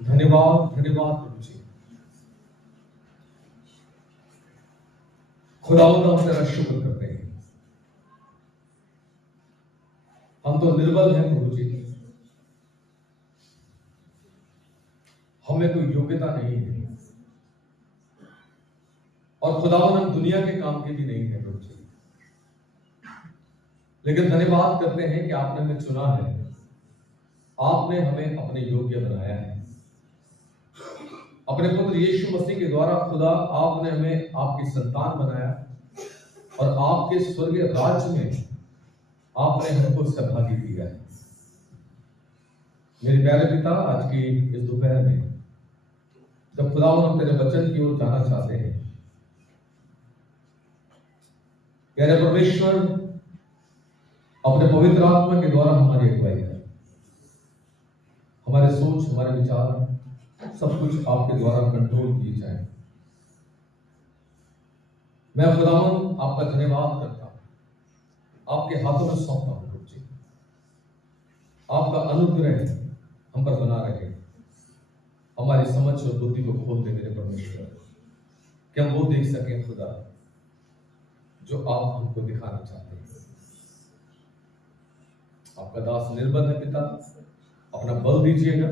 धन्यवाद धन्यवाद प्रभु जी। खुदावंद हम तेरा शुक्र करते हैं। हम तो निर्बल हैं प्रभु जी, हमें कोई योग्यता नहीं है और खुदावंद हम दुनिया के काम के भी नहीं है प्रभु जी, लेकिन धन्यवाद करते हैं कि आपने हमें चुना है, आपने हमें अपने योग्य बनाया है। अपने पुत्र यीशु मसीह के द्वारा खुदा आपने हमें आपकी संतान बनाया और आपके स्वर्गीय राज्य में आपने हमको सहभागी किया है। मेरे प्यारे पिता, आज की इस दोपहर में जब खुदावंद हम तेरे वचन की ओर जाना चाहते हैं, प्यारे परमेश्वर अपने पवित्र आत्मा के द्वारा हमारी अगुवाई कर, हमारे सोच हमारे विचार सब कुछ आपके द्वारा कंट्रोल किए जाए। मैं खुदावंद आपका धन्यवाद करता हूं, आपके हाथों में सौंपता हूं प्रभु जी। आपका अनुग्रह हम पर बना रहे, हमारी समझ और बुद्धि को खोल दे मेरे परमेश्वर, कि हम वो देख सकें खुदा जो आप हमको दिखाना चाहते हैं। आपका दास निर्बल है पिता, अपना बल दीजिएगा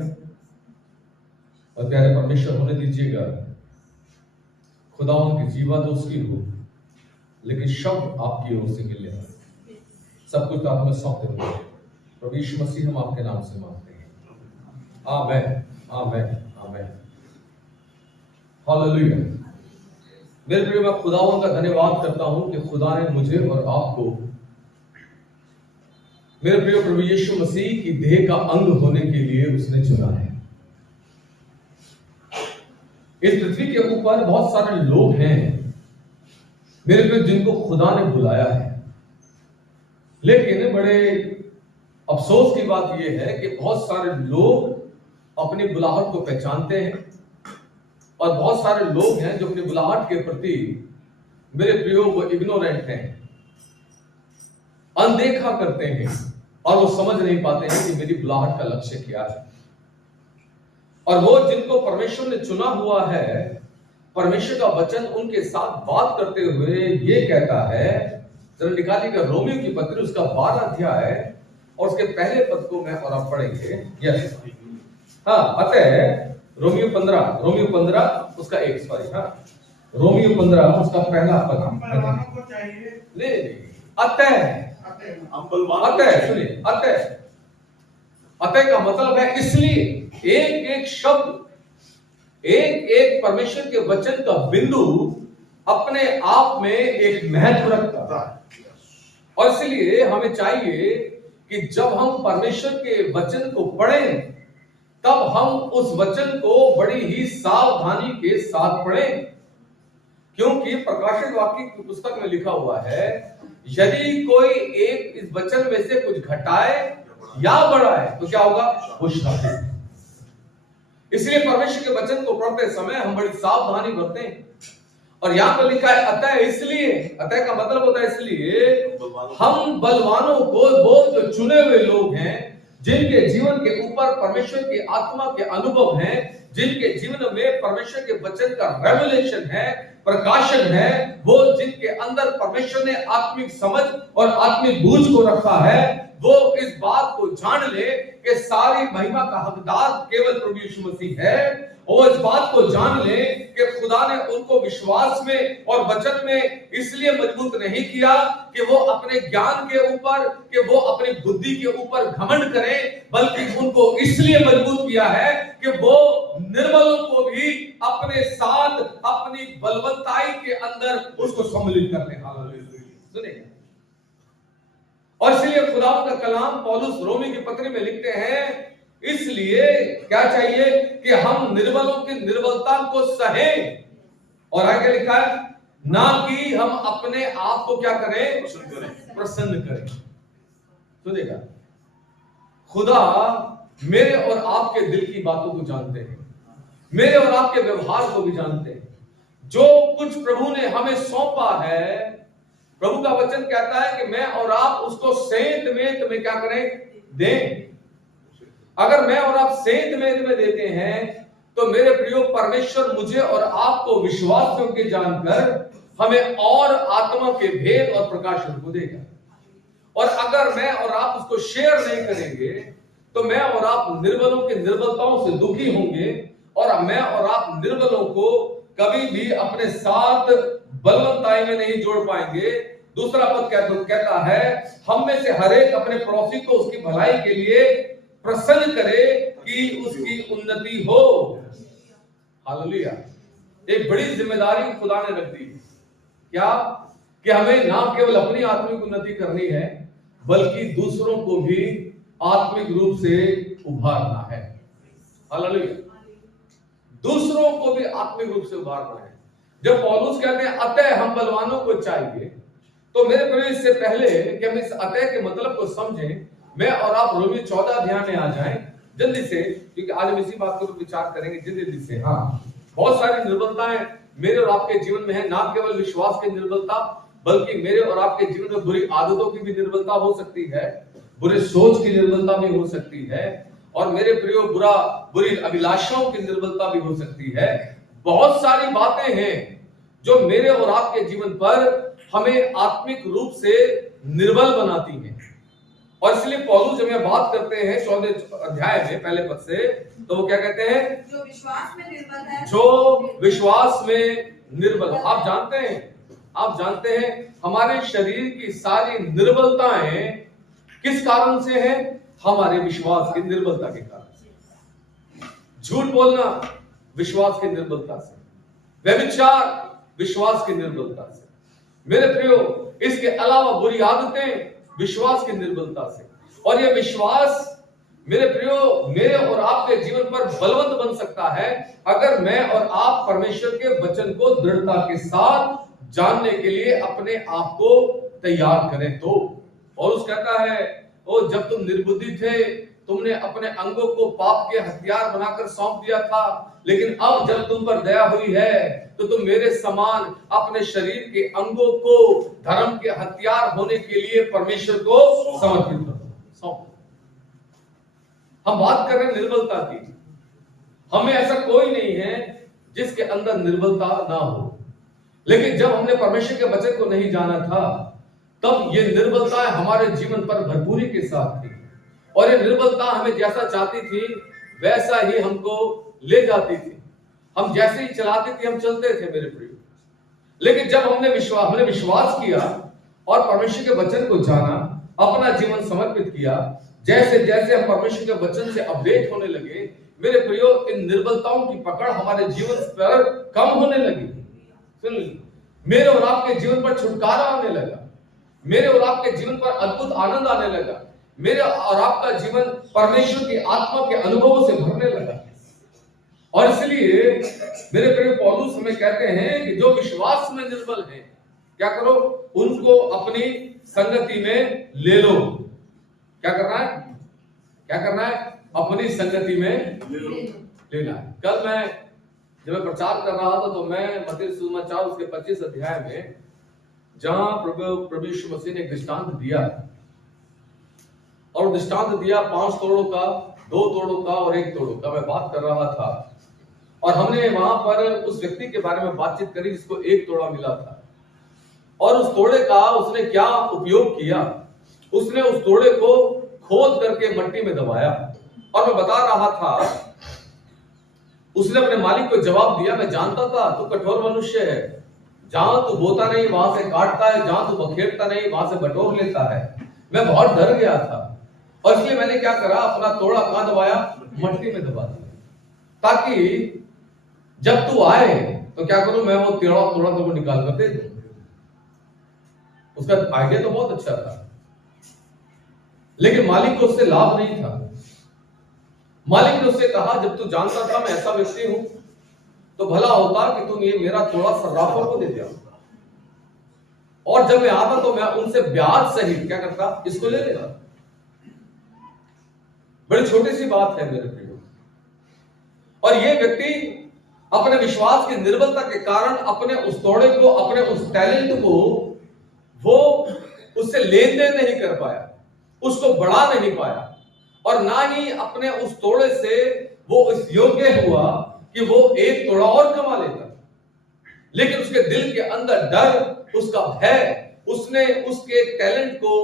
और प्यारे परमेश्वर होने दीजिएगा खुदाओं की जीवा तो उसकी हो, लेकिन शब्द आपकी ओर से मिले। सब कुछ आप में सौंपते हुए प्रभु यीशु मसीह हम आपके नाम से मांगते हैं, आमीन आमीन आमीन, हालेलुया। मेरे प्रिय, मैं खुदाओं का धन्यवाद करता हूं कि खुदा ने मुझे और आपको मेरे प्रिय प्रभु यीशु मसीह की देह का अंग होने के लिए उसने चुना है। इस पृथ्वी के ऊपर बहुत सारे लोग हैं मेरे प्रिय जिनको खुदा ने बुलाया है, लेकिन बड़े अफसोस की बात यह है कि बहुत सारे लोग अपनी बुलाहट को पहचानते हैं और बहुत सारे लोग हैं जो अपनी बुलाहट के प्रति मेरे प्रियो वो इग्नोरेंट हैं, अनदेखा करते हैं और वो समझ नहीं पाते हैं कि मेरी बुलाहट का लक्ष्य क्या है। और वो जिनको परमेश्वर ने चुना हुआ है, परमेश्वर का वचन उनके साथ बात करते हुए ये कहता है, जरा निकालिएगा रोमियो की पत्री उसका 12 अध्याय और उसके पहले पद को मैं और आप पढ़ेंगे। यस, हाँ, अतः रोमियो 15 उसका 1, सॉरी, हाँ, रोमियो 15 उसका पहला पद नहीं, अतः सुनिए, अतः का मतलब है इसलिए। एक एक शब्द, एक एक परमेश्वर के वचन का बिंदु अपने आप में एक महत्व रखता है और इसलिए हमें चाहिए कि जब हम परमेश्वर के वचन को पढ़ें तब हम उस वचन को बड़ी ही सावधानी के साथ पढ़ें, क्योंकि प्रकाशित वाक्य की पुस्तक में लिखा हुआ है, यदि कोई एक इस वचन में से कुछ घटाए या बढ़ाए तो क्या होगा, वो श्रापित है। इसलिए परमेश्वर के वचन को पढ़ते समय हम बड़ी सावधानी बरतें हैं। और यहां पर लिखा है अतः इसलिए, अतः का मतलब होता है इसलिए हम बलवानों को, वो जो चुने हुए लोग हैं जिनके जीवन के ऊपर परमेश्वर की आत्मा के अनुभव हैं, जिनके जीवन में परमेश्वर के वचन का रेवलेशन है, प्रकाशन है, वो जिनके अंदर परमेश्वर ने आत्मिक समझ और आत्मिक बूझ को रखा है, वो इस बात को जान ले कि सारी महिमा का हकदार केवल प्रभु यीशु मसीह है। और इस बात को जान ले कि खुदा ने उनको विश्वास में और वचन में इसलिए मजबूत नहीं किया कि वो अपने ज्ञान के ऊपर, कि वो अपनी बुद्धि के ऊपर घमंड करें, बल्कि उनको इसलिए मजबूत किया है कि वो निर्बलों को भी अपने साथ अपनी बलवंताई के अंदर उसको सम्मिलित करते हैं। सुनिए, और इसलिए खुदा का कलाम पौलुस रोमी की पत्री में लिखते हैं, इसलिए क्या चाहिए कि हम निर्बलों की निर्बलता को सहें, और आगे लिखा है ना कि हम अपने आप को क्या करें, प्रसन्न करें। सुनिएगा, खुदा मेरे और आपके दिल की बातों को जानते हैं, मेरे और आपके व्यवहार को भी जानते हैं। जो कुछ प्रभु ने हमें सौंपा है, प्रभु का वचन कहता है कि मैं और आप उसको सेंत में क्या करें, दें। अगर मैं और आप सेंत वेद में देते हैं तो मेरे प्रियो परमेश्वर मुझे और आपको विश्वास योग्य जानकर हमें और आत्मा के भेद और प्रकाशन को देगा। और अगर मैं और आप उसको शेयर नहीं करेंगे तो मैं और आप निर्बलों की निर्बलताओं से दुखी होंगे और मैं और आप निर्बलों को कभी भी अपने साथ बलवंताई में नहीं जोड़ पाएंगे। दूसरा पद कहता है हम में से हर एक अपने पड़ोसी को उसकी भलाई के लिए प्रसन्न करे कि उसकी उन्नति हो। हालेलुया। एक बड़ी जिम्मेदारी खुदा ने रख दी, क्या कि हमें ना केवल अपनी आत्मिक उन्नति करनी है बल्कि दूसरों को भी आत्मिक रूप से उभारना है। हालेलुया। दूसरों को भी आत्मिक रूप से उभारना है। जब पौलुस कहते हैं अतः हम बलवानों को चाहिए, तो मेरे प्रिय इससे पहले कि हम इस अतः के मतलब को समझें, मैं और आप रोमी 14 अध्याय में आ जाएं जल्दी से, क्योंकि आज हम इसी बात को विचार करेंगे जल्दी से। हाँ, बहुत सारी निर्बलताएं मेरे और आपके जीवन में है, ना केवल विश्वास की निर्बलता बल्कि मेरे और आपके जीवन में बुरी आदतों की भी निर्बलता हो सकती है, बुरे सोच की निर्बलता भी हो सकती है, और मेरे प्रियो बुरी अभिलाषाओं की निर्बलता भी हो सकती है। बहुत सारी बातें हैं जो मेरे और आपके जीवन पर हमें आत्मिक रूप से निर्बल बनाती हैं। और इसलिए पौलुस जब हम बात करते हैं 14 अध्याय में पहले पद से, तो वो क्या कहते हैं? जो विश्वास में निर्बल है, जो विश्वास में निर्बल। आप जानते हैं हमारे शरीर की सारी निर्बलताएं किस कारण से है? हमारे विश्वास की निर्बलता के कारण से। झूठ बोलना विश्वास की निर्बलता से, व्यभिचार विश्वास की निर्बलता से, मेरे प्रियो इसके अलावा बुरी आदतें विश्वास की निर्बलता से। और यह विश्वास मेरे प्रियो मेरे और आपके जीवन पर बलवंत बन सकता है अगर मैं और आप परमेश्वर के वचन को दृढ़ता के साथ जानने के लिए अपने आप को तैयार करें। तो और उस कहता है, ओ जब तुम निर्बुद्धि थे तुमने अपने अंगों को पाप के हथियार बनाकर सौंप दिया था, लेकिन अब जब तुम पर दया हुई है तो तुम मेरे समान अपने शरीर के अंगों को धर्म के हथियार होने के लिए परमेश्वर को समर्पित करो, सौंपो। हम बात कर रहे हैं निर्बलता की। हमें ऐसा कोई नहीं है जिसके अंदर निर्बलता ना हो, लेकिन जब हमने परमेश्वर के वचन को नहीं जाना था तब ये निर्बलताएं हमारे जीवन पर भरपूरी के साथ थी, और ये निर्बलता हमें जैसा चाहती थी वैसा ही हमको ले जाती थी। हम जैसे ही चलाते थे हम चलते थे मेरे प्रिय। लेकिन जब हमने विश्वास किया और परमेश्वर के वचन को जाना, अपना जीवन समर्पित किया, जैसे जैसे हम परमेश्वर के वचन से अपडेट होने लगे, मेरे प्रियो इन निर्बलताओं की पकड़ हमारे जीवन पर कम होने लगी। सुन, मेरे और आपके जीवन पर छुटकारा आने लगा, मेरे और आपके जीवन पर अद्भुत आनंद आने लगा, मेरे और आपका जीवन परमेश्वर की आत्मा के अनुभवों से भरने लगा। और इसलिए मेरे प्रिय पौलुस हमें कहते हैं कि जो विश्वास में निर्बल हैं, क्या करो? उनको अपनी संगति में ले लो। क्या करना है? क्या करना है? अपनी संगति में लेना है। कल जब मैं प्रचार कर रहा था तो मैं मत्ती सुसमाचार उसके 25 अध्याय में, जहां प्रभु यीशु मसीह ने एक दृष्टांत दिया, और दृष्टांत दिया 5 तोड़ों का, 2 तोड़ों का और 1 तोड़ों का, मैं बात कर रहा था। और हमने वहां पर उस व्यक्ति के बारे में बातचीत करी जिसको 1 तोड़ा मिला था, और उस तोड़े का उसने क्या उपयोग किया? उसने उस तोड़े को खोद करके मट्टी में दबाया, और मैं बता रहा था उसने अपने मालिक को जवाब दिया, मैं जानता था तू कठोर मनुष्य है, जहां तू बोता नहीं वहां से काटता है, जहां तू बखेरता नहीं वहां से बटोर लेता है। मैं बहुत डर गया था, और इसलिए मैंने क्या करा, अपना तोड़ा कहां दबाया? मट्टी में दबा दिया, ताकि जब तू आए तो क्या करूं, मैं वो तोड़ा तो निकाल कर दे दूं। उसका आइडिया तो बहुत अच्छा था, लेकिन मालिक को उससे लाभ नहीं था। मालिक ने उससे कहा, जब तू जानता था मैं ऐसा व्यक्ति हूं तो भला होता कि तुम ये मेरा तोड़ा सर्राफों को दे दिया, और जब मैं आता तो मैं उनसे ब्याज सहित क्या करता? इसको ले लेता। बड़ी छोटी सी बात है मेरे प्रियो। और ये व्यक्ति अपने विश्वास की निर्बलता के कारण अपने उस तोड़े को, अपने उस टैलेंट को वो उससे लेन देन नहीं कर पाया, उसको बढ़ा नहीं पाया, और ना ही अपने उस तोड़े से वो इस योग्य हुआ कि वो एक तोड़ा और कमा लेता, लेकिन उसके दिल के अंदर डर, उसका भय, उसने उसके टैलेंट को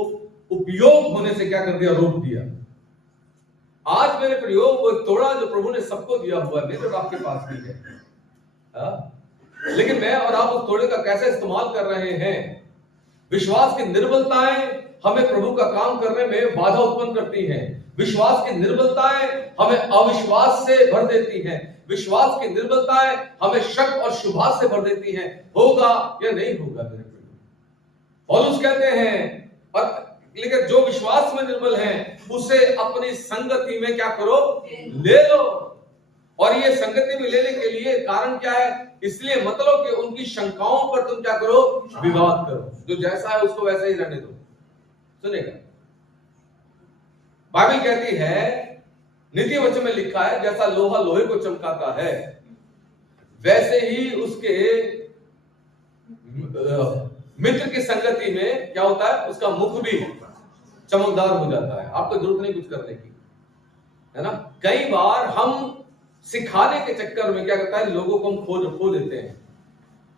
उपयोग होने से क्या कर दिया, रोक दिया। आज मेरे प्रियो, वो तोड़ा जो प्रभु ने सबको दिया हुआ है, मेरे और आपके पास भी है, लेकिन मैं और आप उस तोड़े का कैसे इस्तेमाल कर रहे हैं। विश्वास की निर्बलताएं हमें प्रभु का काम करने में बाधा उत्पन्न करती हैं। विश्वास की निर्बलताएं हमें अविश्वास से भर देती हैं। विश्वास की निर्बलताएं हमें शक और शुभात से भर देती हैं, होगा या नहीं होगा मेरे प्रियो। पौलुस कहते हैं, और लेकिन जो विश्वास में निर्बल है उसे अपनी संगति में क्या करो, ले लो। और ये संगति में लेने के लिए कारण क्या है, इसलिए मतलब कि उनकी शंकाओं पर तुम क्या करो, विवाद करो। जो जैसा है उसको वैसे ही रहने दो। सुनेगा, बाइबल कहती है, नीति वचन में लिखा है, जैसा लोहा लोहे को चमकाता है वैसे ही उसके मित्र की संगति में क्या होता है, उसका मुख भी चमकदार हो जाता है। आपको जरूरत नहीं कुछ करने की, है ना। कई बार हम सिखाने के चक्कर में क्या करता है, लोगों को हम खो देते हैं।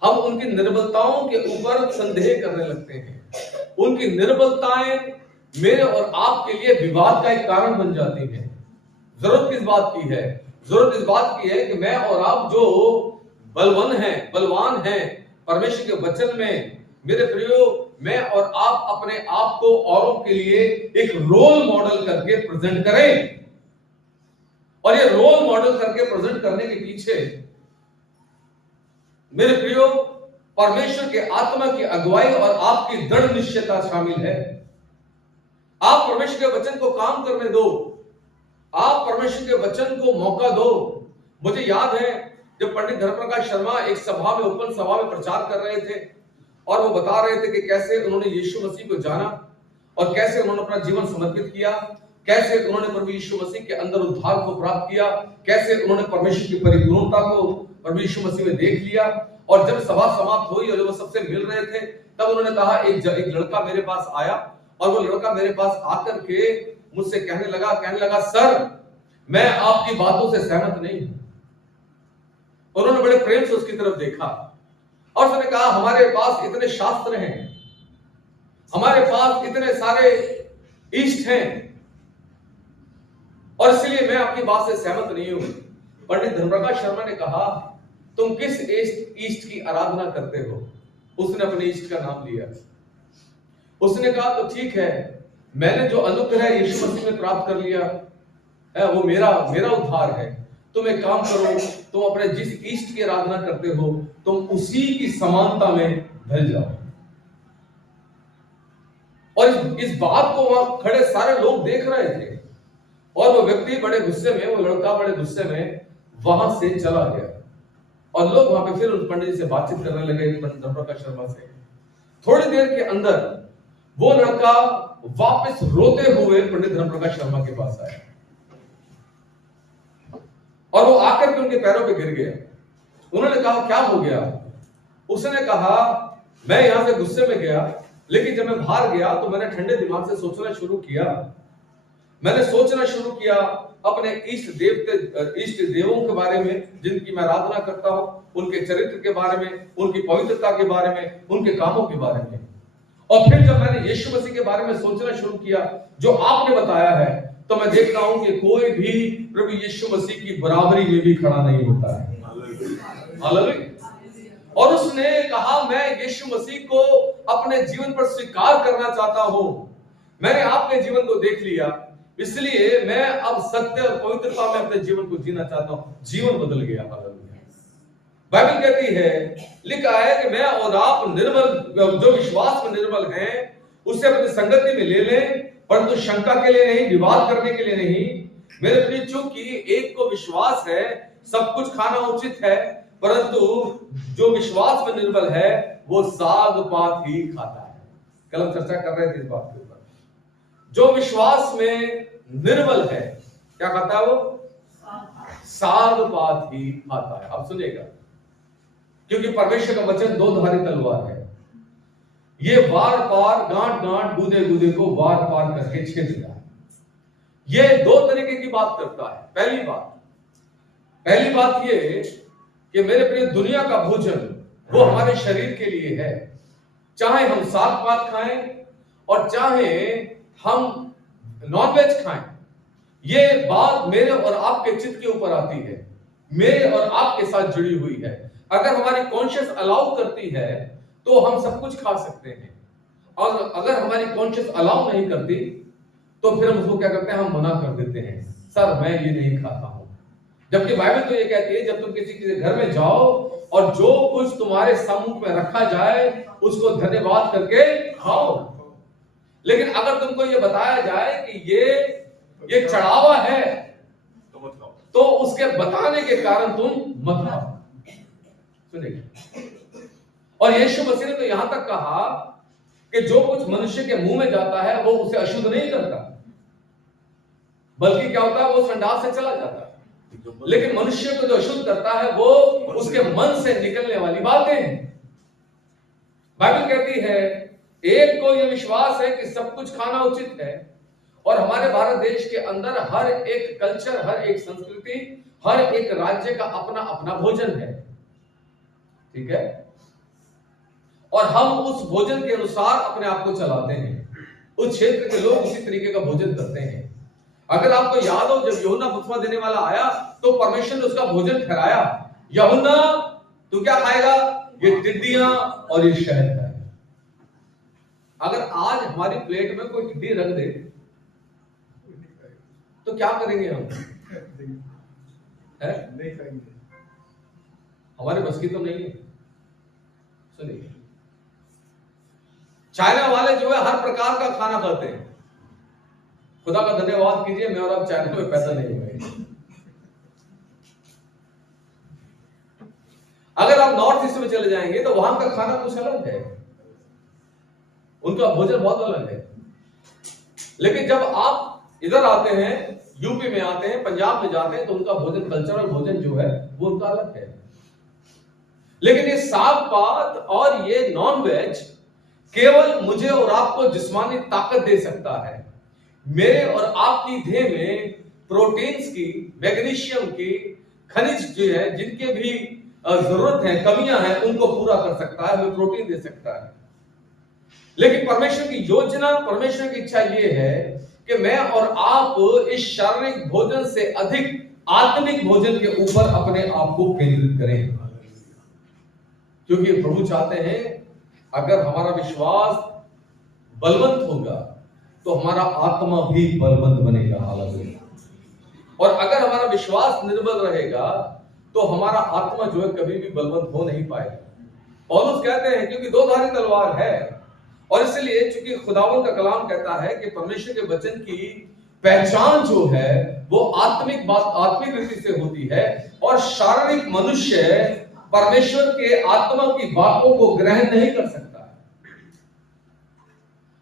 हम उनकी निर्बलताओं के ऊपर संदेह करने लगते हैं। उनकी निर्बलताएं मेरे और आपके लिए विवाद का एक कारण बन जाती है। जरूरत किस बात की है, जरूरत इस बात की है कि मैं और आप जो बलवान हैं परमेश्वर के वचन में, मेरे प्रियो, मैं और आप अपने आप को औरों के लिए एक रोल मॉडल करके प्रेजेंट करें। और ये रोल मॉडल करके प्रेजेंट करने के पीछे मेरे प्रियो परमेश्वर के आत्मा की अगुवाई और आपकी दृढ़ निश्चयता शामिल है। आप परमेश्वर के वचन को काम करने दो, आप परमेश्वर के वचन को मौका दो। मुझे याद है जब पंडित धर्मप्रकाश शर्मा एक सभा में, ओपन सभा में प्रचार कर रहे थे और वो बता रहे थे कि कैसे उन्होंने यीशु मसीह को जाना और कैसे उन्होंने अपना जीवन समर्पित किया, कैसे उन्होंने प्रभु यीशु मसीह के अंदर उद्धार को प्राप्त किया, कैसे उन्होंने परमेश्वर की परिपूर्णता को प्रभु यीशु मसीह में देख लिया। और जब सभा समाप्त हुई और वो सबसे मिल रहे थे, तब उन्होंने कहा, एक लड़का मेरे पास आया और वो लड़का मेरे पास आकर के मुझसे कहने लगा, सर मैं आपकी बातों से सहमत नहीं हूं। उन्होंने बड़े प्रेम से उसकी तरफ देखा और उसने कहा, हमारे पास इतने शास्त्र हैं, हमारे पास इतने सारे इष्ट हैं और इसलिए मैं आपकी बात से सहमत नहीं हूं। पंडित धर्मप्रकाश शर्मा ने कहा, तुम किस इष्ट की आराधना करते हो? उसने अपने इष्ट का नाम लिया। उसने कहा, तो ठीक है, मैंने जो अनुग्रह यीशु मसीह में प्राप्त कर लिया है वो मेरा उद्धार है। तुम एक काम करो, तुम अपने जिस इष्ट की आराधना करते हो तुम उसी की समानता में ढल जाओ। और इस बात को वहां खड़े सारे लोग देख रहे थे और वो व्यक्ति बड़े गुस्से में, वो लड़का बड़े गुस्से में वहां से चला गया और लोग वहां पे फिर उस पंडित से बातचीत करने लगे, पंडित धर्मप्रकाश शर्मा से। थोड़ी देर के अंदर वो लड़का वापस रोते हुए पंडित धर्मप्रकाश शर्मा के पास आया और वो आकर के उनके पैरों पे गिर गया। उन्होंने कहा, क्या हो गया? उसने कहा, मैं यहां से गुस्से में गया, लेकिन जब मैं बाहर गया तो मैंने ठंडे दिमाग से सोचना शुरू किया। मैंने सोचना शुरू किया अपने इष्ट देवों के बारे में जिनकी मैं आराधना करता हूं, उनके चरित्र के बारे में, उनकी पवित्रता के बारे में, उनके कामों के बारे में। और फिर जब मैंने यीशु मसीह के बारे में सोचना शुरू किया जो आपने बताया है, तो मैं देखता हूं कि कोई भी प्रभु यीशु मसीह की बराबरी में भी खड़ा नहीं होता है। हालेलुया। और उसने कहा, मैं यीशु मसीह को अपने जीवन पर स्वीकार करना चाहता हूं। मैंने आपके जीवन को देख लिया, इसलिए मैं अब सत्य और पवित्रता में अपने जीवन को जीना चाहता हूं। जीवन बदल गया। हालेलुया। बाइबल कहती है, लिखा है कि मैं और आप निर्बल, जो विश्वास में निर्बल हैं, उसे अपनी संगति में ले लें, परंतु शंका के लिए नहीं, विवाद करने के लिए नहीं। मेरे प्रिय, चूंकि एक को विश्वास है सब कुछ खाना उचित है, परंतु जो विश्वास में निर्बल है वो साग पात ही खाता है। कल हम चर्चा कर रहे थे इस बात के ऊपर। जो विश्वास में निर्बल है क्या खाता है? वो साग पात ही खाता है। अब सुनिएगा, क्योंकि परमेश्वर का वचन दो धारी तलवार है, ये बार बार गांठ गूदे को बार बार करके छेदता है। ये दो तरीके की बात करता है। पहली बात ये कि मेरे प्रिय, दुनिया का भोजन वो हमारे शरीर के लिए है, चाहे हम साग पात खाएं और चाहे हम नॉनवेज खाएं। ये बात मेरे और आपके चित्त के ऊपर आती है, मेरे और आपके साथ जुड़ी हुई है। अगर हमारी कॉन्शियस अलाउ करती है तो हम सब कुछ खा सकते हैं, और अगर हमारी कॉन्शियस अलाउ नहीं करती तो फिर हम उसको क्या करते हैं, हम मना कर देते हैं, सर मैं ये नहीं खाता हूं। जबकि बाइबल तो ये कहती है, जब तुम किसी के घर में जाओ और जो कुछ तुम्हारे सम्मुख में रखा जाए उसको धन्यवाद करके खाओ। लेकिन अगर तुमको ये बताया जाए कि ये चढ़ावा है तो उसके बताने के कारण तुम मत खाओ। सुनिए, और यीशु मसीह ने तो यहां तक कहा कि जो कुछ मनुष्य के मुंह में जाता है वो उसे अशुद्ध नहीं करता, बल्कि क्या होता है, वो संडास से चला जाता है। लेकिन मनुष्य को जो अशुद्ध करता है वो उसके मन से निकलने वाली बातें हैं। बाइबल कहती है, एक को यह विश्वास है कि सब कुछ खाना उचित है, और हमारे भारत देश के अंदर हर एक कल्चर, हर एक संस्कृति, हर एक राज्य का अपना अपना भोजन है, ठीक है, और हम उस भोजन के अनुसार अपने आप को चलाते हैं। उस क्षेत्र के लोग उसी तरीके का भोजन करते हैं। अगर आपको याद हो, जब यूहन्ना बपतिस्मा देने वाला आया तो परमेश्वर ने उसका भोजन ठहराया, यूहन्ना तू क्या खाएगा, ये टिड्डियां और ये शहद खाएगा। अगर आज हमारी प्लेट में कोई टिड्डी रख दे तो क्या करेंगे हम? नहीं खाएंगे, हमारे बस की तो नहीं है। सुनिए, चाइना वाले जो है हर प्रकार का खाना खाते हैं। खुदा का धन्यवाद कीजिए, मैं और आप चाइना में पैदा नहीं हुए। अगर आप नॉर्थ ईस्ट में चले जाएंगे तो वहां का खाना कुछ अलग है, उनका भोजन बहुत अलग है। लेकिन जब आप इधर आते हैं, यूपी में आते हैं, पंजाब में जाते हैं, तो उनका भोजन, कल्चरल भोजन जो है वो उनका अलग है। लेकिन ये साग पात और ये नॉनवेज केवल मुझे और आपको जिस्मानी ताकत दे सकता है। मेरे और आपकी देह में प्रोटीन्स की, मैग्नीशियम की, खनिज जो है, जिनके भी जरूरत है, कमियां हैं, उनको पूरा कर सकता है, हमें प्रोटीन दे सकता है। लेकिन परमेश्वर की योजना, परमेश्वर की इच्छा ये है कि मैं और आप इस शारीरिक भोजन से अधिक आत्मिक भोजन के ऊपर अपने आप को केंद्रित करें, क्योंकि प्रभु चाहते हैं अगर हमारा विश्वास बलवंत होगा तो हमारा आत्मा भी बलवंत बनेगा। हालेलुया। और अगर हमारा विश्वास निर्बल रहेगा तो हमारा आत्मा जो है कभी भी बलवंत हो नहीं पाएगा। पौलुस कहते हैं क्योंकि दो धारी तलवार है, और इसलिए चूंकि खुदावंद का कलाम कहता है कि परमेश्वर के वचन की पहचान जो है वो आत्मिक रीति से होती है, और शारीरिक मनुष्य परमेश्वर के आत्मा की बातों को ग्रहण नहीं कर सकता है।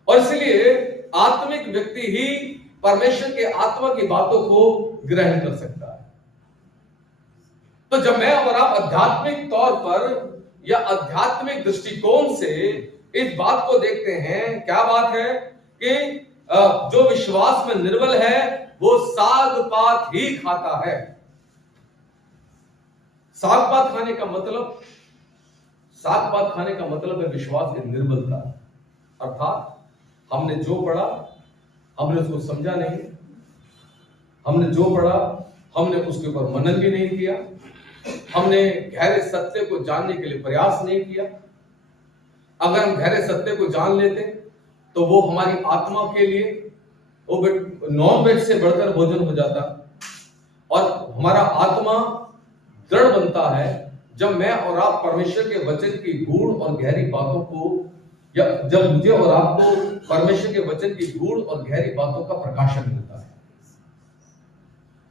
और इसलिए आत्मिक व्यक्ति ही परमेश्वर के आत्मा की बातों को ग्रहण कर सकता है। तो जब मैं और आप आध्यात्मिक तौर पर या आध्यात्मिक दृष्टिकोण से इस बात को देखते हैं, क्या बात है कि जो विश्वास में निर्बल है वो साग पात ही खाता है। साग पात खाने का मतलब है विश्वास की निर्बलता। अर्थात हमने जो पढ़ा हमने उसको समझा नहीं, हमने जो पढ़ा हमने उसके ऊपर मनन भी नहीं किया, हमने गहरे सत्य को जानने के लिए प्रयास नहीं किया। अगर हम गहरे सत्य को जान लेते तो वो हमारी आत्मा के लिए वो नॉन वेज से बढ़कर भोजन हो जाता, और हमारा आत्मा दृढ़ बनता है जब मैं और आप परमेश्वर के वचन की गूढ़ और गहरी बातों को, या जब मुझे और आपको परमेश्वर के वचन की गूढ़ और गहरी बातों का प्रकाशन मिलता है।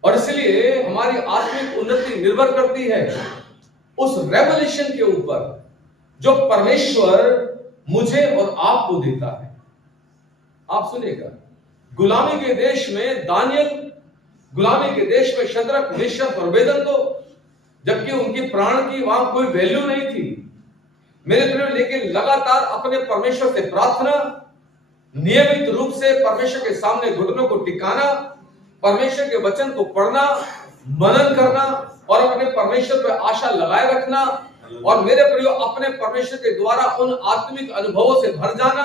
और इसलिए हमारी आत्मिक उन्नति निर्भर करती है उस रेवलेशन के ऊपर जो परमेश्वर मुझे और आपको देता है। आप सुनिएगा, गुलामी के देश में दानियल, गुलामी के देश में शद्रक, मेशक और अबेदनगो, जबकि उनकी प्राण की वहां कोई वैल्यू नहीं थी मेरे प्रिय, लेकिन लगातार अपने परमेश्वर से प्रार्थना, नियमित रूप से परमेश्वर के सामने घुटनों को टिकाना, परमेश्वर के वचन को पढ़ना, मनन करना और अपने परमेश्वर पर आशा लगाए रखना, और मेरे प्रियो अपने परमेश्वर के द्वारा उन आत्मिक अनुभवों से भर जाना।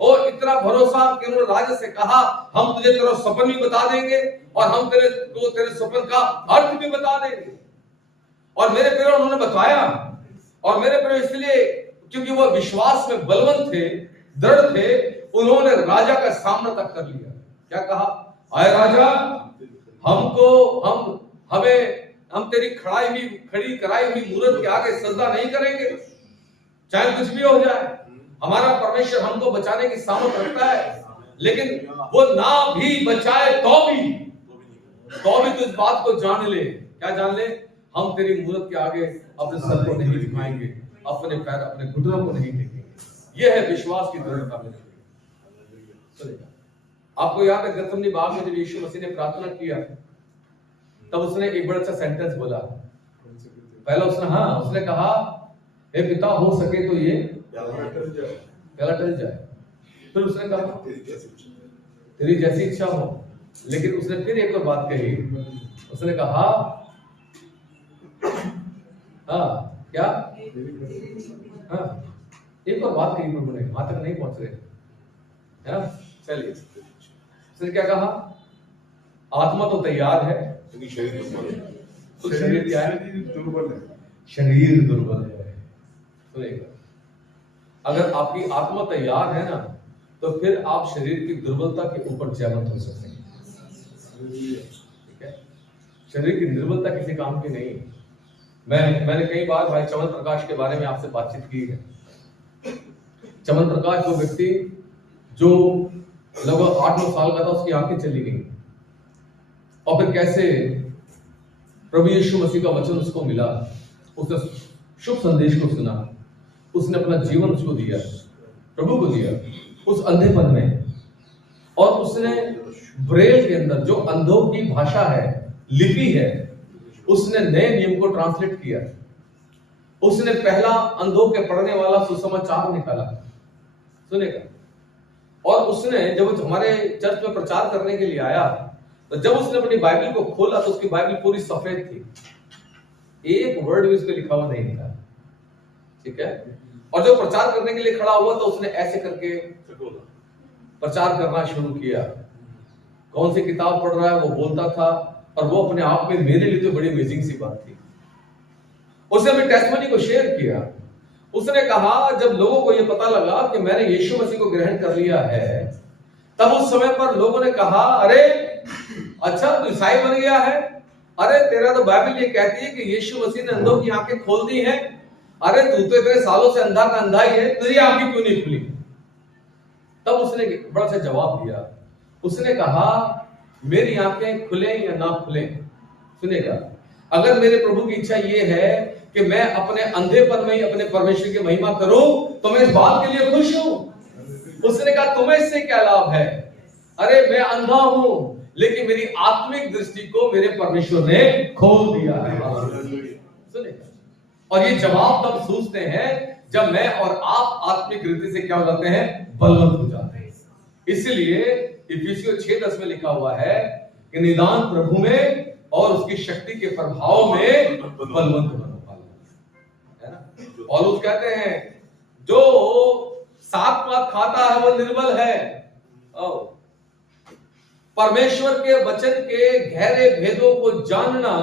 और इतना भरोसा कि उन्होंने राजा से कहा, हम तुझे तेरा सपन भी बता देंगे और हम तेरे सपन का अर्थ भी बता देंगे। और मेरे प्रियो उन्होंने बताया, और मेरे प्रियो इसलिए क्योंकि वो विश्वास में बलवंत थे, दृढ़ थे, उन्होंने राजा का सामना तक कर लिया। क्या कहा? आए राजा, हम तेरी खड़ी कराई हुई मूरत के आगे सजदा नहीं करेंगे, चाहे कुछ भी हो जाए। हमारा परमेश्वर हमको बचाने की सामर्थ रखता है, लेकिन वो ना भी बचाए तो भी तो इस बात को जान ले। क्या जान ले? हम तेरी मूरत के आगे अपने सर को नहीं झुकाएंगे, अपने पैर, अपने घुटनों को नहीं टेकेंगे। यह है विश्वास की दृढ़ता मेरे। आपको याद है गतसमनी बाग में जब यीशु मसीह ने प्रार्थना किया, तब उसने एक बड़ा अच्छा सेंटेंस बोला। पहला उसने कहा, हे पिता, हो सके तो ये प्याला टल जाए। फिर उसने कहा, तेरी जैसी इच्छा हो। लेकिन उसने फिर एक और बात कही, उसने कहा, हाँ क्या, हाँ एक और बात कही प्रभु ने, वहां तक नहीं पहुंच रहे हैं। चलिए, उसने क्या कहा? आत्मा तो तैयार है, तो शरीर क्या है? शरीर दुर्बल है। सुनेगा, अगर आपकी आत्मा तैयार है ना, तो फिर आप शरीर की दुर्बलता के ऊपर जयवंत हो सकते हैं। ठीक है, शरीर की दुर्बलता किसी काम की नहीं। मैंने कई बार भाई चमन प्रकाश के बारे में आपसे बातचीत की है। चमन प्रकाश वो व्यक्ति जो लगभग 8-9 साल का था, उसकी आंखें चली गई, और फिर कैसे प्रभु यीशु मसीह का वचन उसको मिला, उसने शुभ संदेश को सुना, उसने अपना जीवन उसको दिया, प्रभु को दिया उस अंधेपन में, और उसने ब्रेल के अंदर जो अंधों की भाषा है, लिपि है, उसने नए नियम को ट्रांसलेट किया। उसने पहला अंधों के पढ़ने वाला सुसमाचार निकाला। सुनेगा, और उसने जब हमारे चर्च में प्रचार करने के लिए आया, तो जब उसने अपनी बाइबल को खोला तो उसकी बाइबल पूरी सफेद थी, एक वर्ड भी उस पे लिखा हुआ नहीं था। ठीक है, और जब प्रचार करने के लिए खड़ा हुआ तो उसने ऐसे करके प्रचार करना शुरू किया। कौन सी किताब पढ़ रहा है वो बोलता था, और वो अपने आप में मेरे लिए तो बड़ी अमेजिंग सी बात थी। उसने अपनी टेस्टिमनी को शेयर किया। उसने कहा, जब लोगों को ये पता लगा कि मैंने यीशु मसीह को ग्रहण कर लिया है, तब उस समय पर लोगों ने कहा, अरे अच्छा तू ईसाई बन गया है, अरे तेरा तो बाइबल ये कहती है कि यीशु मसीह ने अंधों की आंखें खोल दी हैं, अरे तू तो इतने सालों से अंधा का अंधा ही है, तुझे आंखें क्यों नहीं खुली? तब उसने बड़ा सा जवाब दिया। उसने कहा, मेरी आंखें खुले या ना खुले, सुनेगा, अगर मेरे प्रभु की इच्छा ये है कि मैं अपने अंधेपन में ही अपने परमेश्वर की महिमा करूं, तो मैं इस बात के लिए खुश हूं। उसने कहा, तुम्हें इससे क्या लाभ है? अरे मैं अंधा हूं, लेकिन मेरी आत्मिक दृष्टि को मेरे परमेश्वर ने खोल दिया है। सुनेगा, और ये जवाब तब सूझते हैं जब मैं और आप आत्मिक रीति से क्या हो जाते हैं? बलवंत हो जाते हैं। इसलिए इफिसियों 6:10 में लिखा हुआ है कि निदान प्रभु में और उसकी शक्ति के प्रभाव में बलवंत बनो। है ना? पौलुस कहते हैं, जो सात पात खाता है वो निर्बल है। परमेश्वर के वचन के गहरे भेदों को जानना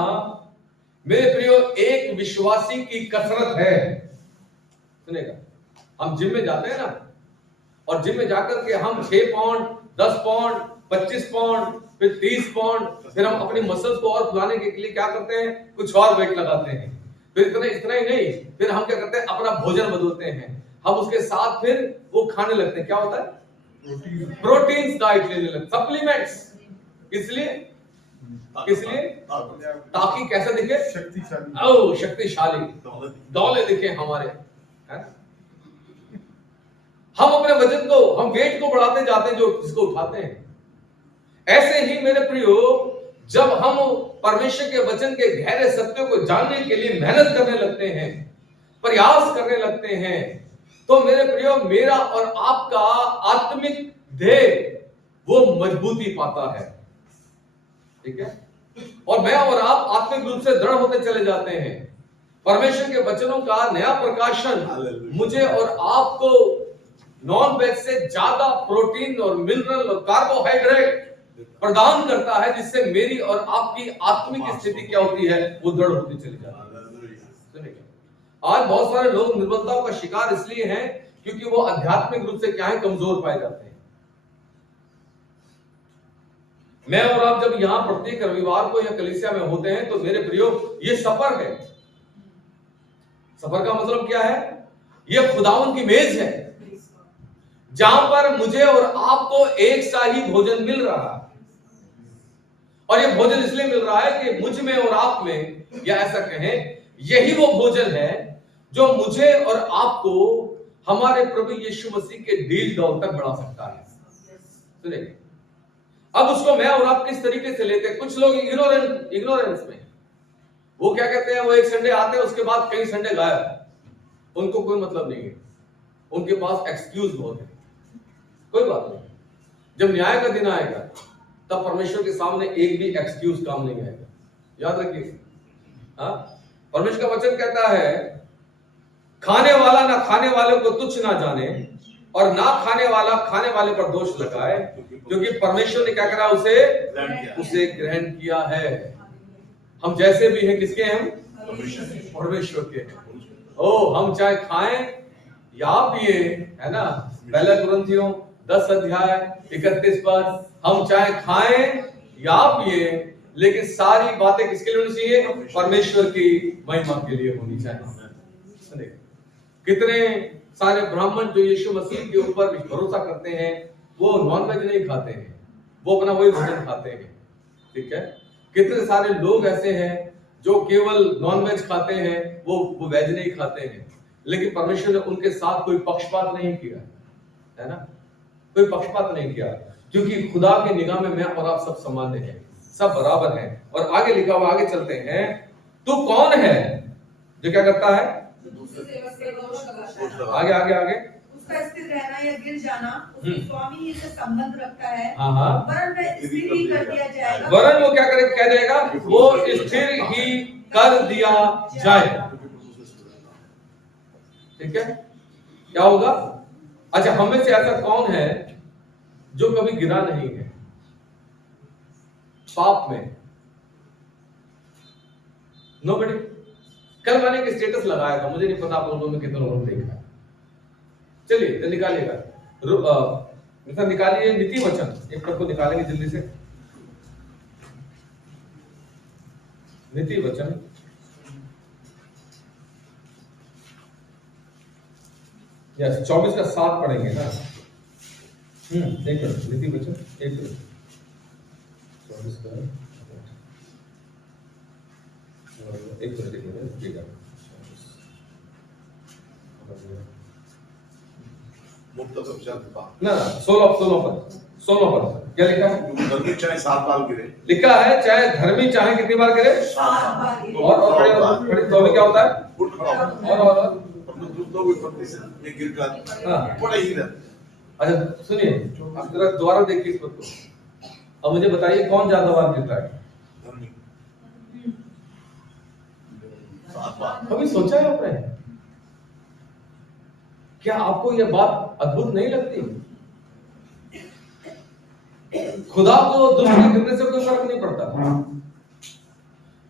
मेरे प्रियो एक विश्वासी की कसरत है। सुनेगा, हम जिम में जाते हैं ना, और जिम में जाकर के हम 6 पाउंड 10 पाउंड 25 पाउंड फिर 30 पाउंड, फिर हम अपनी मसल्स को और फुलाने के लिए क्या करते हैं? कुछ और वेट लगाते हैं। फिर इतना ही नहीं, फिर हम क्या करते हैं? अपना भोजन बदलते हैं। हम उसके साथ फिर वो खाने लगते हैं, क्या होता है? प्रोटीन डाइट लेने लगते, सप्लीमेंट्स। इसलिए ताकि कैसा दिखे? शक्तिशाली दौले दिखे हमारे। है? हम अपने वजन को, हम वेट को बढ़ाते जाते हैं जो इसको उठाते हैं। ऐसे ही मेरे प्रियो, जब हम परमेश्वर के वचन के गहरे सत्यों को जानने के लिए मेहनत करने लगते हैं, प्रयास करने लगते हैं, तो मेरे प्रियो, मेरा और आपका आत्मिक देह वो मजबूती पाता है। ठीक है, और मैं और आप आत्मिक रूप से दृढ़ होते चले जाते हैं। परमेश्वर के वचनों का नया प्रकाशन मुझे और आपको नॉन वेज से ज्यादा प्रोटीन और मिनरल और कार्बोहाइड्रेट प्रदान करता है, जिससे मेरी और आपकी आत्मिक स्थिति क्या होती है, वो दृढ़ होती चली जाती है। सुनिए, आज बहुत सारे लोग निर्बलताओं का शिकार इसलिए हैं क्योंकि वो आध्यात्मिक रूप से क्या है, कमजोर पाए जाते हैं। मैं और आप जब यहां प्रत्येक रविवार को या कलीसिया में होते हैं तो मेरे प्रियो, ये सफर है। सफर का मतलब क्या है? ये खुदावन की मेज है जहां पर मुझे और आपको एक सा ही भोजन मिल रहा है। और ये भोजन इसलिए मिल रहा है कि मुझ में और आप में, या ऐसा कहें, यही वो भोजन है जो मुझे और आपको हमारे प्रभु यीशु मसीह के डील डॉल तक बढ़ा सकता है। सुनिए, अब उसको मैं और आप किस तरीके से लेते हैं? कुछ लोग इग्नोरेंस में, वो क्या कहते हैं, वो एक संडे आते हैं, उसके बाद कई संडे गायब। उनको कोई मतलब नहीं है, उनके पास एक्सक्यूज बहुत है। कोई बात नहीं, जब न्याय का दिन आएगा तब परमेश्वर के सामने एक भी एक्सक्यूज काम नहीं आएगा। याद रखिए, हाँ, परमेश्वर का वचन कहता है, खाने वाला ना खाने वाले को तुच्छ ना जाने, और ना खाने वाला खाने वाले पर दोष लगाए, क्योंकि परमेश्वर ने क्या करा, उसे ग्रहण किया है। हम जैसे भी हैं, किसके हैं? परमेश्वर के हैं। ओ, हम चाहे खाएं या पिए, है ना, पहला कुरिन्थियों 10 अध्याय 31 पद, हम चाहे खाएं या पिए, लेकिन सारी बातें किसके लिए होनी चाहिए? परमेश्वर की महिमा के लिए होनी चाहिए। कितने सारे ब्राह्मण जो यीशु मसीह के ऊपर भरोसा करते हैं, वो नॉनवेज नहीं खाते हैं, वो अपना वही भोजन खाते हैं। ठीक है, कितने सारे लोग ऐसे हैं जो केवल नॉनवेज खाते हैं, वो वेज नहीं खाते हैं, लेकिन परमेश्वर ने उनके साथ कोई पक्षपात नहीं किया, है ना, कोई पक्षपात नहीं किया, क्योंकि खुदा की निगाह में मैं और आप सब समान हैं, सब बराबर हैं। और आगे लिखा हुआ, आगे चलते हैं, तू कौन है जो क्या करता है? आगे आगे आगे, उसका स्थिर रहना या गिर जाना उसके स्वामी ही से संबंध रखता है। वरन वह स्थिर ही कर दिया जाएगा। वरन वो क्या करे, कह जाएगा, वो स्थिर ही कर दिया जाएगा। ठीक है, क्या होगा? अच्छा, हम में से ऐसा कौन है जो कभी गिरा नहीं है पाप में? नोबडी। कल मैंने एक स्टेटस लगाया था, मुझे नहीं पता आप लोगों में कितने लोगों ने देखा। चलिए तो निकालिएगा, निकालिए नीति वचन, एक पद को निकालेंगे जल्दी से। नीति वचन यस 24 का 7 पढ़ेंगे ना। एक मिनट, नीति वचन 1 मिनट, 24 का 1 मिनट ना 16 पर क्या लिखा है? धर्मी चाहे 7 बार गिरे, लिखा है चाहे धर्मी चाहे कितनी बार गिरे, 7 बार गिरे। और तो भी क्या होता है? उठ खड़ा होता है। और दूसरों को प्रतिशत में गिर जाता, पड़ा ही रहता। अच्छा सुनिए, आप जरा दोबारा देखिए इस पद को। अब मुझे बताइए कौन ज्यादा बार गिरता है? धर्मी 7 बार। कभी सोचा है आपने? क्या आपको यह बात अद्भुत नहीं लगती? खुदा को दुष्ट के गिरने से कोई फर्क नहीं पड़ता,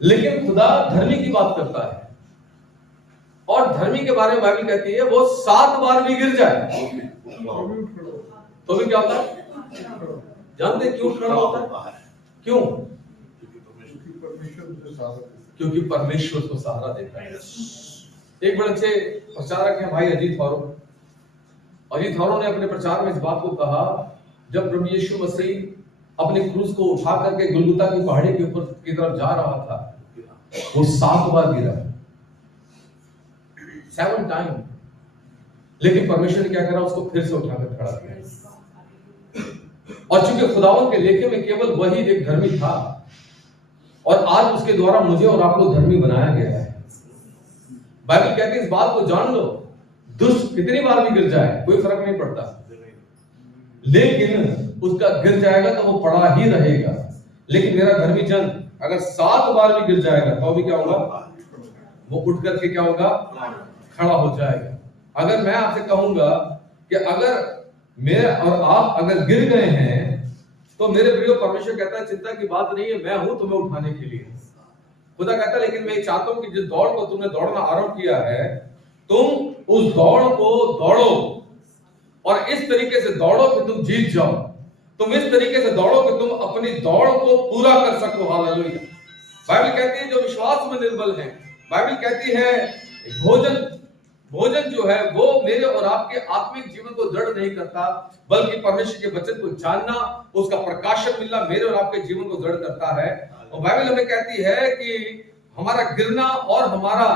लेकिन खुदा धर्मी की बात करता है, और धर्मी के बारे में बाइबल कहती है वो 7 बार भी गिर जाए तो भी क्या होता है? जानते क्यों खड़ा होता है? क्यों? क्योंकि परमेश्वर को सहारा देता है। एक बड़े अच्छे प्रचारक हैं भाई अजीत हौरो ने अपने प्रचार में इस बात को कहा, जब प्रभु यीशु मसीह अपने क्रूस को उठा करके गुलगुता की पहाड़ी के ऊपर की तरफ जा रहा था, वो 7 बार गिरा, 7 टाइम, लेकिन परमेश्वर ने क्या करा, उसको फिर से उठाकर खड़ा किया। और चूंकि खुदावंत के लेखे में केवल वही एक धर्मी था, और आज उसके द्वारा मुझे और आपको धर्मी बनाया गया है। बाइबल कहती है इस बात को जान लो, दुष्ट कितनी बार भी गिर जाए कोई फर्क नहीं पड़ता, लेकिन उसका गिर जाएगा तो वो पड़ा ही रहेगा, लेकिन मेरा धर्मी जन अगर 7 बार भी गिर जाएगा तो भी क्या होगा, वो उठ करके क्या होगा, खड़ा हो जाएगा। अगर मैं आपसे कहूंगा कि अगर मैं और आप अगर गिर गए हैं तो मेरे प्रिय परमेश्वर कहता है चिंता की बात नहीं है, मैं हूं तुम्हें उठाने के लिए। खुदा कहता है लेकिन मैं ये चाहता हूं कि जिस दौड़ को तुमने दौड़ना आरंभ किया है तुम उस दौड़ को दौड़ो और इस तरीके से दौड़ो कि तुम जीत जाओ। तुम इस तरीके से दौड़ो कि तुम अपनी दौड़ को पूरा कर सको। हालेलुया। बाइबल कहती है जो विश्वास में निर्बल है, बाइबल कहती है भोजन जो है वो मेरे और आपके आत्मिक जीवन को दृढ़ नहीं करता, बल्कि परमेश्वर के वचन को जानना, उसका प्रकाशन मिलना मेरे और आपके जीवन को दृढ़ करता है। और बाइबल हमें कहती है कि हमारा गिरना और हमारा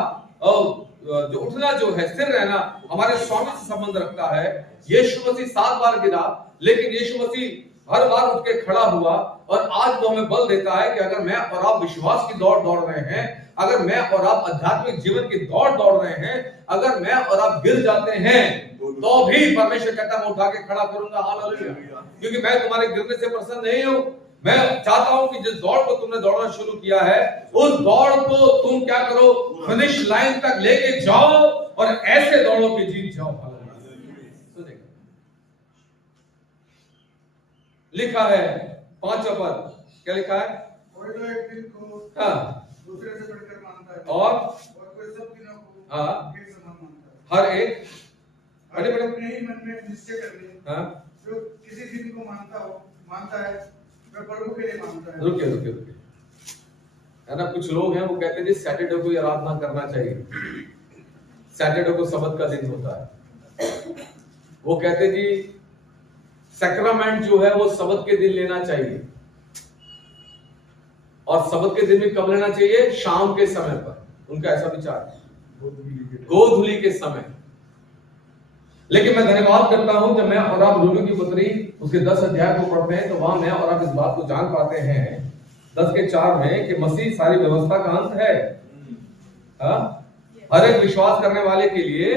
जो उठना जो है, स्थिर रहना हमारे स्वामी से संबंध रखता है। यीशु मसीह 7 बार गिरा, लेकिन यीशु मसीह हर बार उठ के खड़ा हुआ और आज वो हमें बल देता है कि अगर मैं और आप विश्वास की दौड़ दौड़ रहे हैं, अगर मैं और आप आध्यात्मिक जीवन की दौड़ दौड़ रहे हैं, अगर मैं और आप गिर जाते हैं तो भी परमेश्वर कहता है मैं उठा के खड़ा करूंगा। हालेलुया। क्योंकि मैं तुम्हारे गिरने से प्रसन्न नहीं हूं। मैं चाहता हूं कि जिस दौड़ को तुमने दौड़ना शुरू किया है उस दौड़ को तुम क्या करो, फिनिश लाइन तक लेके जाओ और ऐसे दौड़ो कि जीत जाओ। हालेलुया। लिखा है 5वां पद, क्या लिखा है, कोई तो एक दिन को दूसरे से बढ़कर मानता है और कोई सब दिनों को एक समान मानता है। हर एक बड़े अपने ही मन में निश्चय कर ले जो किसी दिन को मानता है वह प्रभु के लिए मानता है। रुके है ना। कुछ लोग हैं वो कहते हैं जी सैटरडे को आराधना करना चाहिए, सैटरडे को सबत का दिन होता है। वो कहते हैं जी सैक्रामेंट जो है वो सबत के दिन लेना चाहिए, और सबत के दिन भी कब लेना चाहिए, शाम के समय पर। उनका ऐसा विचार है, गोधूली के समय। लेकिन मैं धन्यवाद करता हूं जब मैं और आप रोमियो की पत्री उसके 10 अध्याय को पढ़ते हैं तो वहां मैं और आप इस बात को जान पाते हैं 10:4 में कि मसीह सारी व्यवस्था का अंत है। हर एक विश्वास करने वाले के लिए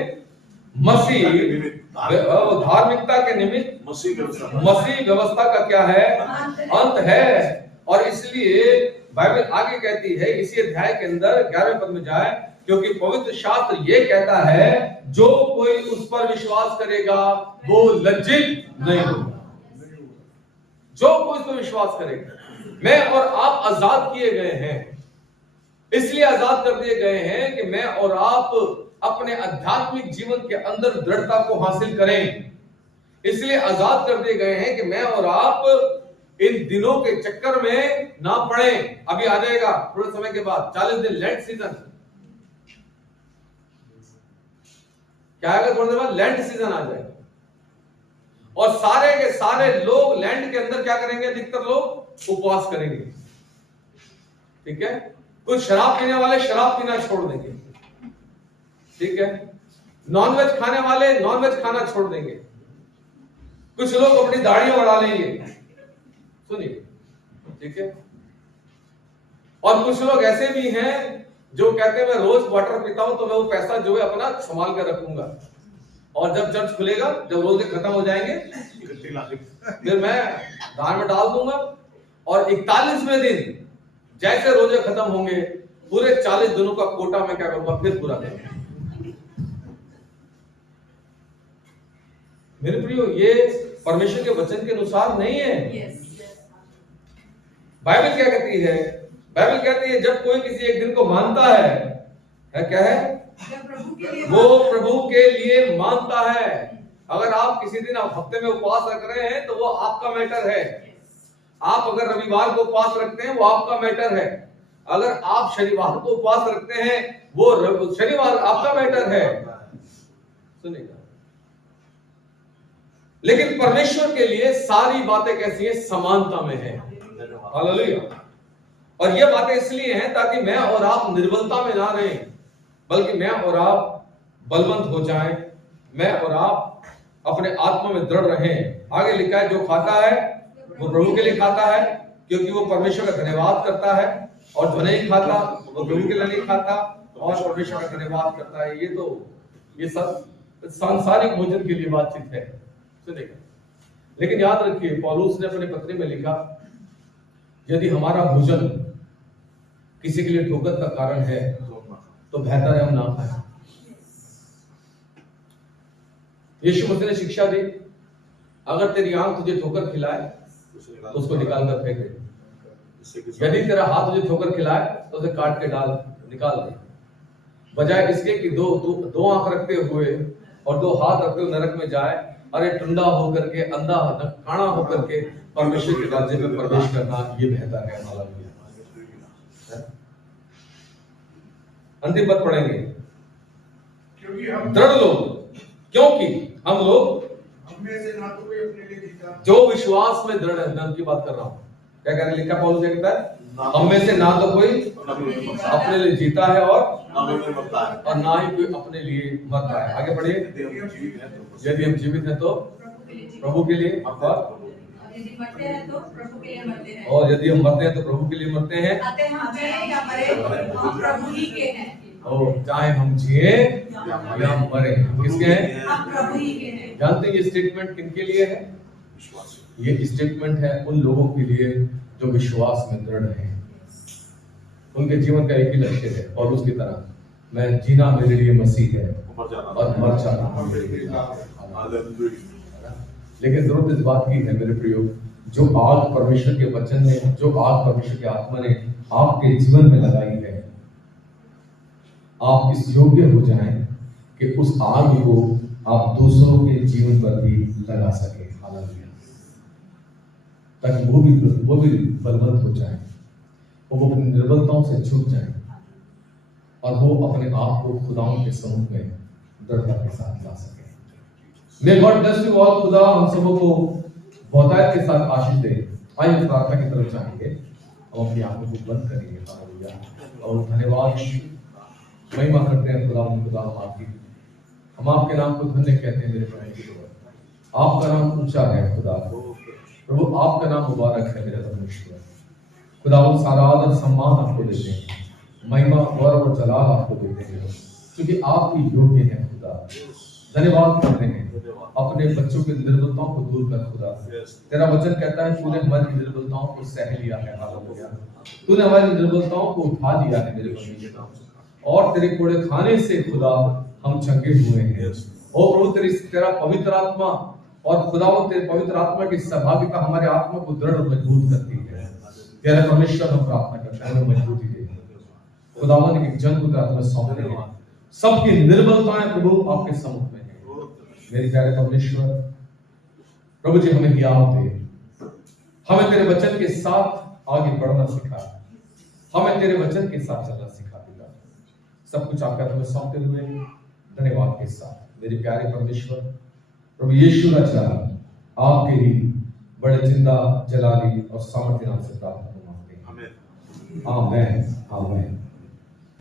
मसीह धार्मिकता के निमित्त मसीह व्यवस्था का क्या है, अंत है। और इसलिए बाइबल आगे कहती है इसी अध्याय के अंदर 11वें पद में जाए, क्योंकि पवित्र शास्त्र ये कहता है जो कोई उस पर विश्वास करेगा वो लज्जित नहीं होगा। जो कोई उस पर विश्वास करेगा। मैं और आप आजाद किए गए हैं, इसलिए आजाद कर दिए गए हैं कि मैं और आप अपने आध्यात्मिक जीवन के अंदर दृढ़ता को हासिल करें। इसलिए आजाद कर दिए गए हैं कि मैं और आप इन दिनों के चक्कर में ना पड़े। अभी आ जाएगा थोड़े समय के बाद 40 दिन लेंट सीजन। क्या आएगा थोड़ी देर बाद, लेंट सीजन आ जाएगा और सारे के सारे लोग लैंड के अंदर क्या करेंगे, अधिकतर लोग उपवास करेंगे। ठीक है। कुछ शराब पीने वाले शराब पीना छोड़ देंगे। ठीक है। नॉनवेज खाने वाले नॉनवेज खाना छोड़ देंगे। कुछ लोग अपनी दाढ़ियां बढ़ा लेंगे। सुनिए। ठीक है। और कुछ लोग ऐसे भी हैं जो कहते हैं मैं रोज वाटर पीता हूं तो मैं वो पैसा जो है अपना संभाल कर रखूंगा, और जब चर्च खुलेगा, जब रोजे खत्म हो जाएंगे फिर मैं दान में डाल दूंगा, और 41वें दिन जैसे रोजे खत्म होंगे पूरे 40 दिनों का कोटा मैं क्या करूंगा, फिर पूरा करूंगा। मेरे प्रियो, ये परमेश्वर के वचन के अनुसार नहीं है। बाइबल क्या कहती है? बाइबल कहती है जब कोई किसी एक दिन को मानता है क्या है, वो प्रभु के लिए मानता है। अगर आप किसी दिन आप हफ्ते में उपवास रख रहे हैं तो वो आपका मैटर है। आप अगर रविवार को उपवास रखते हैं वो आपका मैटर है। अगर आप शनिवार को उपवास रखते हैं वो शनिवार आपका मैटर है। सुनिएगा। लेकिन परमेश्वर के लिए सारी बातें कैसी है, समानता में है। हालेलुया। और ये बातें इसलिए हैं ताकि मैं और आप निर्बलता में ना रहें, बल्कि मैं और आप बलवंत हो जाएं, मैं और आप अपने आत्मा में दृढ़ रहें। आगे लिखा है जो खाता है वो प्रभु के लिए खाता है, क्योंकि वो परमेश्वर का धन्यवाद करता है, और जो नहीं खाता वो प्रभु के लिए नहीं खाता और परमेश्वर का धन्यवाद करता है। ये सब सांसारिक भोजन के लिए बातचीत है। सुनिएगा। लेकिन याद रखिए पौलुस ने अपनी पत्री में लिखा यदि हमारा भोजन किसी के लिए ठोकर का कारण है तो बेहतर है हम ना खाएं। यीशु मसीह ने शिक्षा दी, अगर तेरी आंख तुझे ठोकर खिलाए तो उसको निकाल कर फेंक दे, यदि तेरा हाथ तुझे ठोकर खिलाए तो उसे काट के निकाल दे। बजाय इसके कि दो आंख रखते हुए और दो हाथ रखते हुए नरक में जाए, अरे टुंडा होकर के, अंधा काना होकर के परमेश्वर के राज्य में प्रवेश करना ये बेहतर है। हालेलुया। अंतिम पद पढ़ेंगे, क्योंकि हम दृढ़ लोग, क्योंकि हम लोग में से ना तो कोई अपने लिए जीता, जो विश्वास में दृढ़ है, मैं उनकी बात कर रहा हूं। क्या कहने लिखा पौलुस क्या कहता है? हम में से ना तो कोई अपने लिए जीता है और ना ही कोई अपने लिए मरता है। आगे बढ़िए, यदि हम जीवित हैं तो प्रभु के लिए, यदि मरते हैं तो प्रभु के लिए मरते हैं, और यदि हम मरते हैं तो प्रभु के लिए मरते हैं। अतः हम जिए या मरे हम प्रभु ही के हैं। और चाहे हम जिए या मरे, किसके हैं? हम प्रभु ही के हैं। जानते हैं ये स्टेटमेंट किनके लिए है? ये स्टेटमेंट है उन लोगों के लिए जो विश्वास में दृढ़ हैं। उनके जीवन का एक ही लक्ष्य है, और उसकी तरह, मैं जीना मेरे लिए मसीह है और मर जाना मेरे लिए है। लेकिन जरूरत इस बात की है मेरे प्रियो, जो आग परमेश्वर के वचन ने, जो आग परमेश्वर के आत्मा ने आपके जीवन में लगाई है, आप इस योग्य हो जाएं कि उस आग को आप दूसरों के जीवन पर भी लगा सके। हालेलुया। ताकि वो भी बलवंत हो जाए, वो अपनी निर्बलताओं से छूट जाए और वो अपने आप को खुदाओं के समूह में दृढ़ता के साथ ला सके। May God bless you all. खुदा हम सबों को बहुतायत के साथ आशीष दे। आइए प्रार्थना की तरफ जाएंगे और अपनी आंखों को बंद करेंगे। हालेलुया। और धन्यवाद, महिमा करते हैं खुदा हम आपकी, हम आपके नाम को धन्य कहते हैं मेरे प्रभु। आपका नाम ऊंचा है खुदा प्रभु, आपका नाम मुबारक है मेरे परमेश्वर। खुदा सारा आदर सम्मान आपको देते हैं, महिमा गौरव और जलाल आपको देते हैं, क्योंकि आप ही योग्य हैं खुदा। धन्यवाद करते हैं अपने बच्चों की निर्बलताओं को दूर कर खुदा। तेरा वचन कहता है तूने हमारी निर्बलताओं को सह लिया है। हालेलुया। तूने हमारी निर्बलताओं को उठा लिया है मेरे परमेश्वर, और तेरे कोड़े खाने से खुदा हम चंगे हुए हैं। ओ प्रभु, तेरा पवित्र आत्मा और खुदा तेरे पवित्र आत्मा की सहभागिता हमारे आत्मा को दृढ़ और मजबूत करती है। तेरा परमेश्वर हम प्रार्थना करते हैं मजबूती दे खुदावन के जन को तेरा सौंपते हैं। सबकी निर्बलताएं प्रभु आपके सम्मुख में है मेरे प्यारे परमेश्वर। प्रभु जी हमें ज्ञान दे, हमें तेरे वचन के साथ आगे बढ़ना सिखा, हमें तेरे वचन के साथ चलना सिखा देगा। सब कुछ आपका तुम्हें सौंपते हुए धन्यवाद के साथ मेरे प्यारे परमेश्वर प्रभु यीशु राजा, आपके ही बड़े जिंदा जलाली और सामर्थ्य नाम से प्रार्थना मांगते हैं। आमीन आमीन।